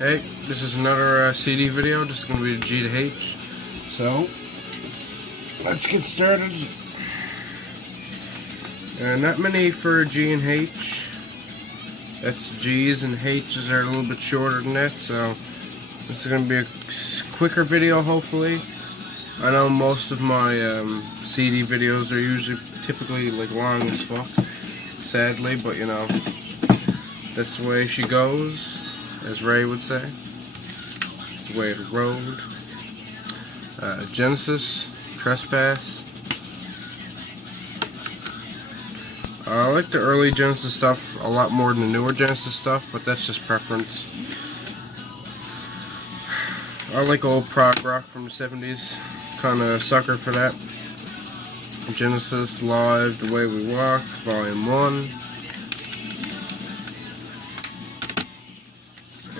Hey, this is another CD video. This is going to be the G to H. So, let's get started. Not many for G and H. That's G's, and H's are a little bit shorter than that. So, this is going to be a quicker video, hopefully. I know most of my CD videos are typically like long as fuck, sadly, but you know, that's the way she goes, as Ray would say. It's the way of the road. Genesis, Trespass. I like the early Genesis stuff a lot more than the newer Genesis stuff, but that's just preference. I like old prog rock from the 70s. Kind of sucker for that. Genesis Live, The Way We Walk, Volume 1.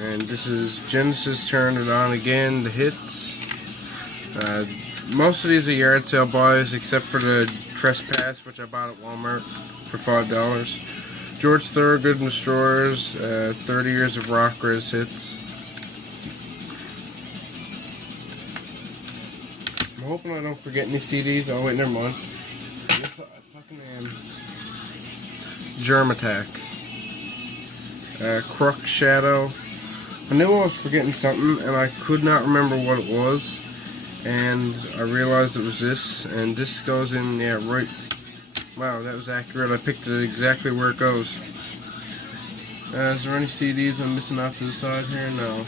And this is Genesis Turn It On Again, the hits. Most of these are yard sale buys, except for the Trespass, which I bought at Walmart for $5. George Thorogood and Destroyers, 30 Years of Rock Greatest Hits. I'm hoping I don't forget any CDs. Oh wait, never mind. Yes, I fucking am. Germ Attack. Crux Shadow. I knew I was forgetting something, and I could not remember what it was. And I realized it was this, and this goes in, yeah, right. Wow, that was accurate. I picked it exactly where it goes. Is there any CDs I'm missing off to the side here? No.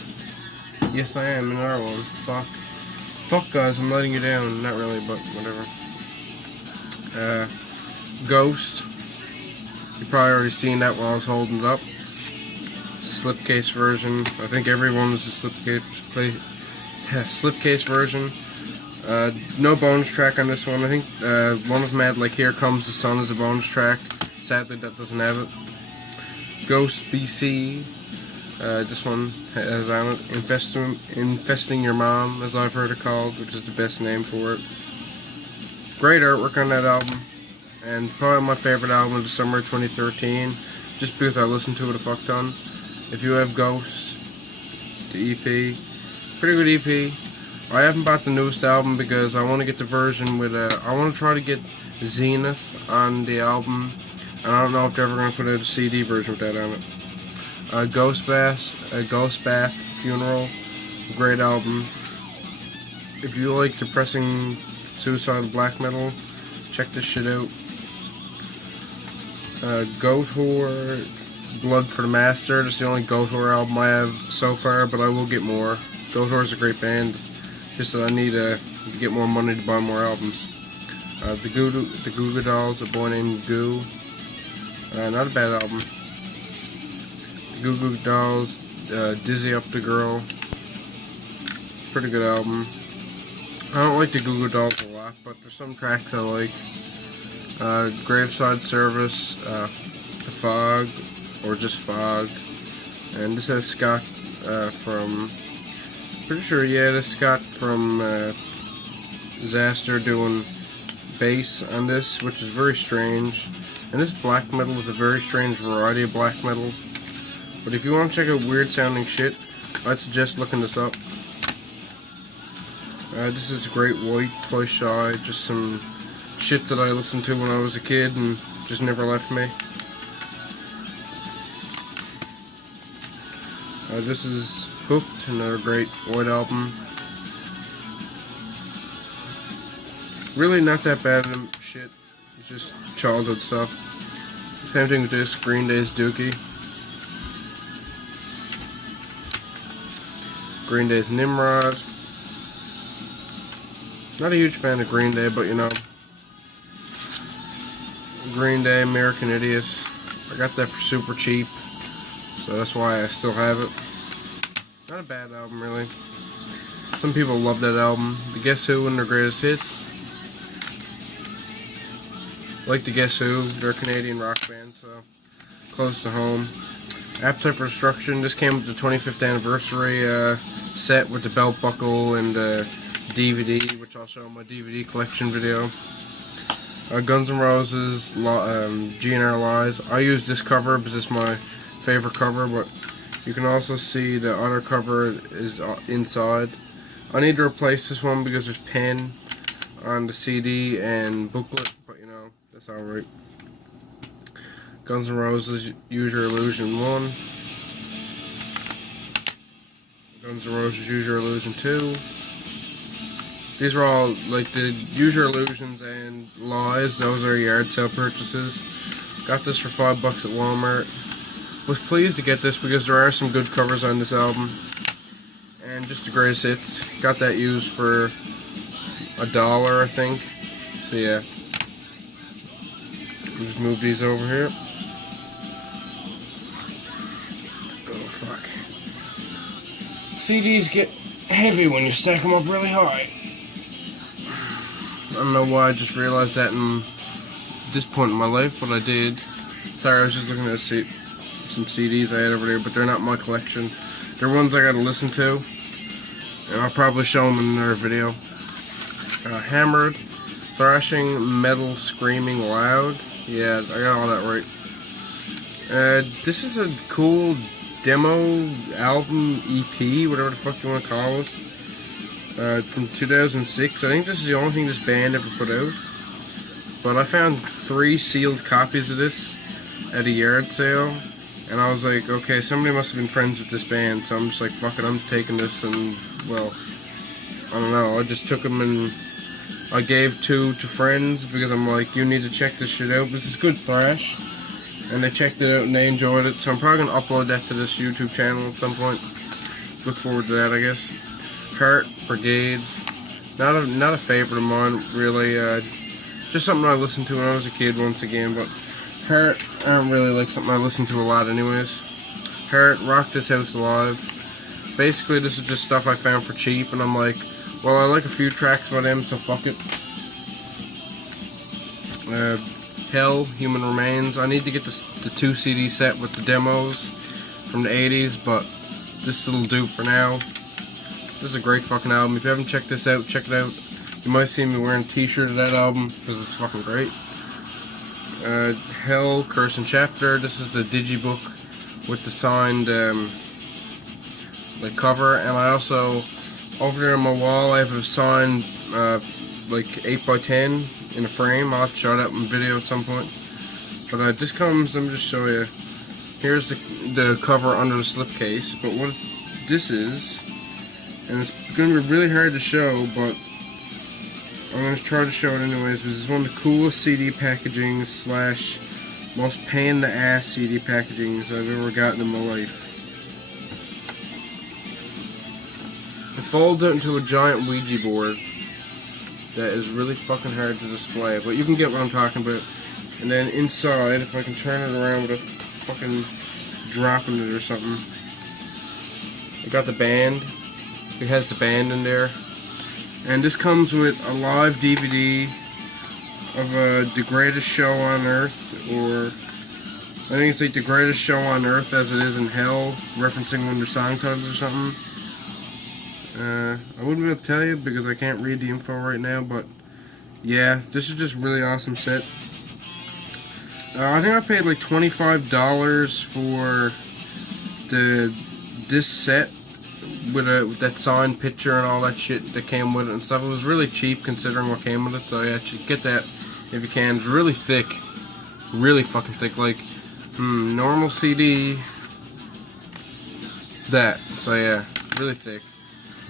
Yes, I am. Another one. Fuck. Fuck, guys, I'm letting you down. Not really, but whatever. Ghost. You probably already seen that while I was holding it up. Slipcase version. I think everyone was a slipcase version. No bonus track on this one. I think one of them had like Here Comes the Sun as a bonus track. Sadly, that doesn't have it. Ghost BC. This one has on it Infesting Your Mom, as I've heard it called, which is the best name for it. Great artwork on that album, and probably my favorite album of the summer 2013, just because I listened to it a fuck ton. If you have Ghost, the EP, pretty good EP. I haven't bought the newest album because I want to get the version with I want to try to get Zenith on the album, and I don't know if they're ever going to put out a CD version with that on it. Ghost Bath Funeral, great album. If you like depressing suicidal black metal, check this shit out. Goat Whore, Blood for the Master. That's the only Goat Whore album I have so far, but I will get more. Goat Whore is a great band, just that I need to get more money to buy more albums. The Goo Goo Dolls, A Boy Named Goo. Not a bad album. Goo Goo Dolls, Dizzy Up the Girl, pretty good album. I don't like the Goo Goo Dolls a lot, but there's some tracks I like. Graveside Service, The Fog, or just Fog, and this has Scott from, pretty sure, yeah, this Scott from Disaster doing bass on this, which is very strange. And this black metal is a very strange variety of black metal. But if you want to check out weird sounding shit, I'd suggest looking this up. This is Great White, Twice Shy, just some shit that I listened to when I was a kid and just never left me. This is Hooked, another great White album. Really not that bad shit, it's just childhood stuff. Same thing with this, Green Day's Dookie. Green Day's Nimrod. Not a huge fan of Green Day, but you know. Green Day, American Idiot. I got that for super cheap, so that's why I still have it. Not a bad album, really. Some people love that album. The Guess Who and their greatest hits. Like the Guess Who, they're a Canadian rock band, so close to home. Appetite for Destruction. This came with the 25th anniversary set with the belt buckle and DVD, which I'll show in my DVD collection video. Guns N' Roses, GNR Lies. I use this cover because it's my favorite cover, but You can also see the other cover is inside. I need to replace this one because there's pen on the CD and booklet, but you know, that's alright. Guns N' Roses, Use Your Illusion 1. Guns N' Roses, Use Your Illusion 2. These are all, like, the Use Your Illusions and Lies, those are yard sale purchases. Got this for $5 at Walmart. Was pleased to get this because there are some good covers on this album. And just the greatest hits. Got that used for $1, I think. So yeah. Just move these over here. Oh fuck. CDs get heavy when you stack them up really high. I don't know why I just realized that in this point in my life, but I did. Sorry, I was just looking at some CDs I had over there, but they're not my collection. They're ones I gotta listen to, and I'll probably show them in another video. Hammered, thrashing, metal, screaming, loud. Yeah, I got all that right. This is a cool demo album, EP, whatever the fuck you want to call it. From 2006. I think this is the only thing this band ever put out. But I found 3 sealed copies of this at a yard sale, and I was like, okay, somebody must have been friends with this band, so I'm just like, fuck it, I'm taking this, and, well, I don't know, I just took them and I gave 2 to friends, because I'm like, you need to check this shit out, this is good thrash, and they checked it out and they enjoyed it, so I'm probably going to upload that to this YouTube channel at some point. Look forward to that, I guess. Heart, Brigade, not a favorite of mine, really, just something I listened to when I was a kid once again, but Heart, I don't really like something I listen to a lot anyways. Heart, Rock This House Alive. Basically, this is just stuff I found for cheap, and I'm like, well, I like a few tracks by them, so fuck it. Hell, Human Remains. I need to get the 2 CD set with the demos from the 80s, but this will do for now. This is a great fucking album. If you haven't checked this out, check it out. You might see me wearing a t-shirt of that album, because it's fucking great. Hell, Curse and Chapter. This is the digibook with the signed like cover, and I also, over there on my wall, I have a signed like 8x10 in a frame. I'll have to show that in video at some point. But this comes, let me just show you. Here's the cover under the slipcase, but what this is, and it's going to be really hard to show, but I'm going to try to show it anyways, because it's one of the coolest CD packagings slash most pain in the ass CD packagings I've ever gotten in my life. It folds out into a giant Ouija board that is really fucking hard to display, but you can get what I'm talking about. And then inside, if I can turn it around with a fucking dropping it or something, I got the band. It has the band in there. And this comes with a live DVD of The Greatest Show on Earth, or I think it's like The Greatest Show on Earth as It Is in Hell, referencing one of their song titles or something. I wouldn't be able to tell you because I can't read the info right now, but yeah, this is just a really awesome set. I think I paid like $25 for this set with that signed picture and all that shit that came with it and stuff. It was really cheap considering what came with it, so yeah, get that if you can. It's really thick, really fucking thick, like normal CD, that, so yeah, really thick.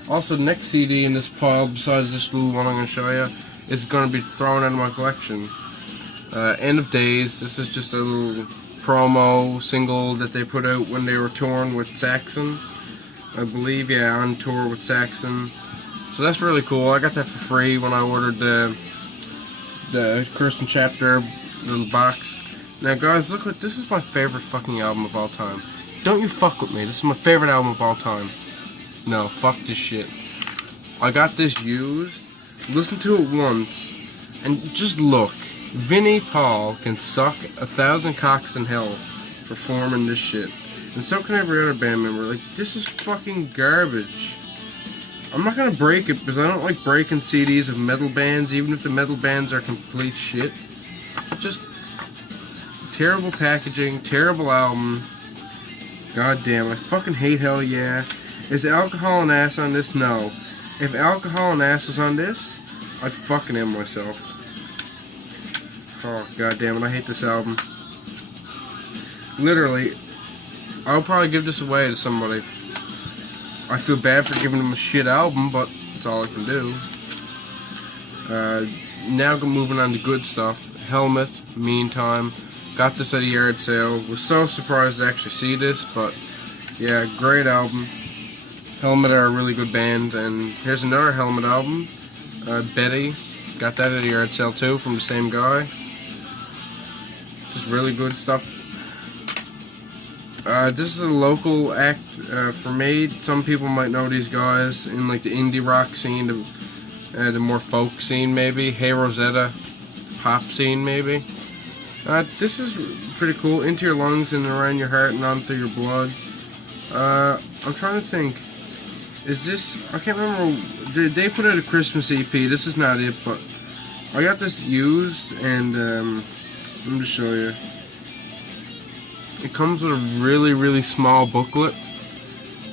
Also, the next CD in this pile, besides this little one I'm going to show you, is going to be thrown out of my collection. End of Days. This is just a little promo single that they put out when they were touring with Saxon, I believe, yeah, on tour with Saxon. So that's really cool. I got that for free when I ordered the Kirsten Chapter little box. Now guys, look what, this is my favorite fucking album of all time. Don't you fuck with me. This is my favorite album of all time. No, fuck this shit. I got this used, listen to it once, and just look. Vinnie Paul can suck 1,000 cocks in hell for forming this shit. And so can every other band member. Like, this is fucking garbage. I'm not gonna break it because I don't like breaking CDs of metal bands, even if the metal bands are complete shit. Just terrible packaging, terrible album. God damn, I fucking hate Hell Yeah. Is Alcohol and Ass on this? No. If Alcohol and Ass was on this, I'd fucking end myself. Oh, god damn it, I hate this album. Literally, I'll probably give this away to somebody. I feel bad for giving them a shit album, but that's all I can do. Now moving on to good stuff. Helmet, Meantime. Got this at a yard sale. Was so surprised to actually see this, but yeah, great album. Helmet are a really good band, and here's another Helmet album. Betty. Got that at a yard sale too, from the same guy. Just really good stuff. This is a local act for me. Some people might know these guys in like the indie rock scene, the more folk scene maybe. Hey Rosetta, pop scene maybe. This is pretty cool. Into Your Lungs and Around Your Heart and On Through Your Blood. I'm trying to think. Is this? I can't remember. They put out a Christmas EP. This is not it, but I got this used, and let me just show you. It comes with a really, really small booklet.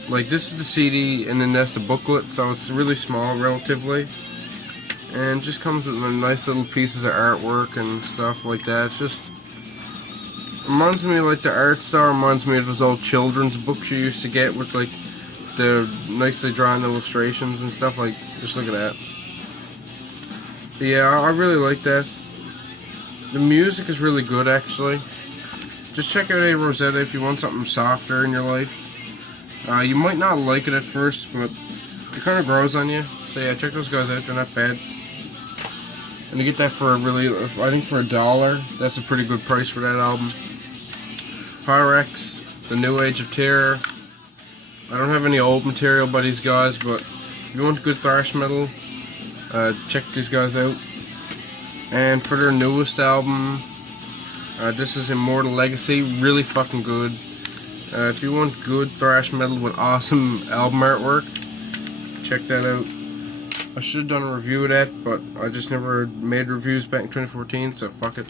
Like, this is the CD, and then that's the booklet, so it's really small, relatively. And just comes with nice little pieces of artwork and stuff like that. It's just reminds me of, like, the art style reminds me of those old children's books you used to get with, like, the nicely drawn illustrations and stuff. Like, just look at that. But yeah, I really like that. The music is really good, actually. Just check out A Rosetta if you want something softer in your life. You might not like it at first, but it kind of grows on you. So yeah, check those guys out. They're not bad. And you get that for I think for $1. That's a pretty good price for that album. Pyrex, The New Age of Terror. I don't have any old material by these guys, but if you want good thrash metal, check these guys out. And for their newest album, this is Immortal Legacy, really fucking good. If you want good thrash metal with awesome album artwork, check that out. I should have done a review of that, but I just never made reviews back in 2014, so fuck it.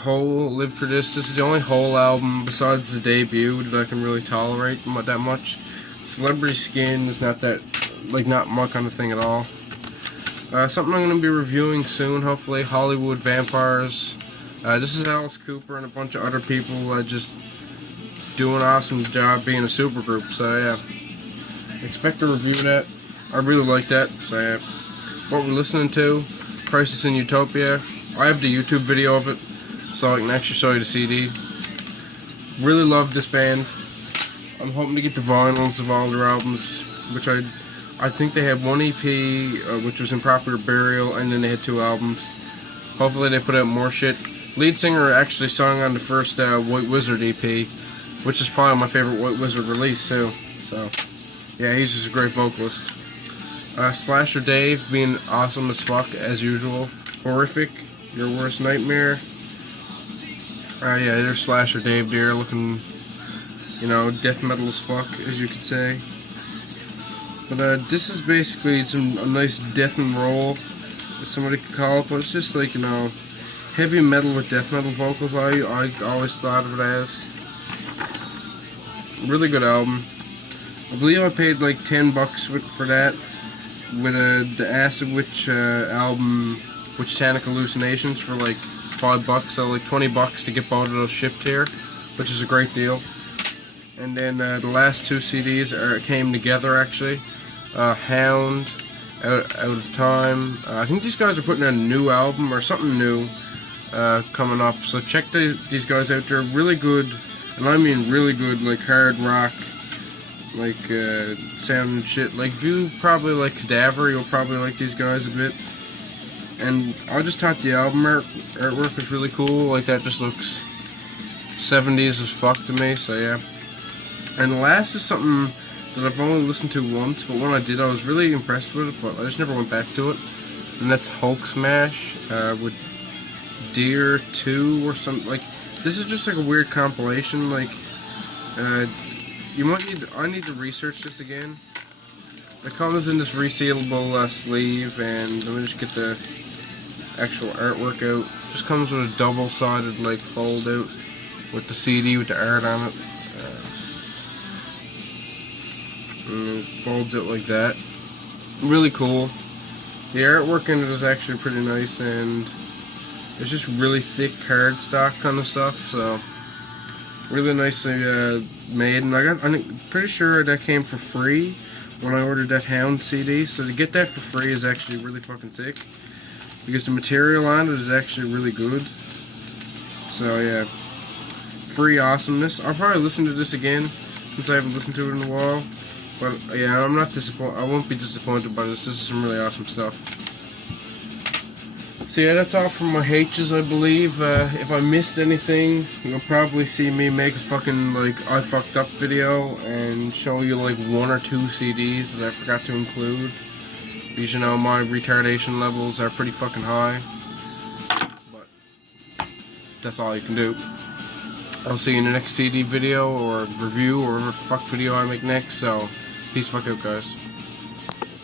Hole, Live for This. This is the only Hole album besides the debut that I can really tolerate that much. Celebrity Skin is not that, like, not my kind of thing at all. Something I'm going to be reviewing soon, hopefully. Hollywood Vampires. This is Alice Cooper and a bunch of other people just doing an awesome job being a supergroup, so yeah. Expect a review of that. I really like that, so yeah. What we're listening to, Crisis in Utopia. I have the YouTube video of it, so I can actually show you the CD. Really love this band. I'm hoping to get the vinyls of all their albums, which I think they had one EP, which was Improper Burial, and then they had 2 albums. Hopefully they put out more shit. Lead singer actually sung on the first White Wizard EP, which is probably my favorite White Wizard release too. So, yeah, he's just a great vocalist. Slasher Dave being awesome as fuck, as usual. Horrific, Your Worst Nightmare. Yeah, there's Slasher Dave there looking, you know, death metal as fuck, as you could say. But this is basically a nice death and roll, if somebody could call it, but it's just like, you know, heavy metal with death metal vocals. I always thought of it as. Really good album. I believe I paid like $10 for that, with the Acid Witch album, Witchtanic Hallucinations, for like $5, so like $20 to get both of those shipped here, which is a great deal. And then the last 2 CDs came together actually. Hound, Out of Time. I think these guys are putting out a new album or something new coming up, so check these guys out. They're really good, and I mean really good, like hard rock, like sound and shit. Like, if you probably like Cadaver, you'll probably like these guys a bit. And I just thought the album artwork was really cool. Like, that just looks 70s as fuck to me, so yeah. And the last is something that I've only listened to once, but when I did I was really impressed with it, but I just never went back to it. And that's Hulk Smash with Deer 2 or something. Like, this is just like a weird compilation. Like, I need to research this again. It comes in this resealable sleeve, and let me just get the actual artwork out. Just comes with a double-sided like fold out with the CD with the art on it. and it folds it like that. Really cool. The artwork in it is actually pretty nice, and it's just really thick cardstock kind of stuff, so really nicely made. And I'm pretty sure that came for free when I ordered that Hound CD, so to get that for free is actually really fucking sick, because the material on it is actually really good. So yeah, free awesomeness. I'll probably listen to this again, since I haven't listened to it in a while. But yeah, I'm not disappointed. I won't be disappointed by this. This is some really awesome stuff. So yeah, that's all from my H's, I believe. If I missed anything, you'll probably see me make a fucking, like, I fucked up video and show you, like, 1 or 2 CDs that I forgot to include. Because, you know, my retardation levels are pretty fucking high. But that's all you can do. I'll see you in the next CD video or review or whatever fuck video I make next, so peace fuck out, guys.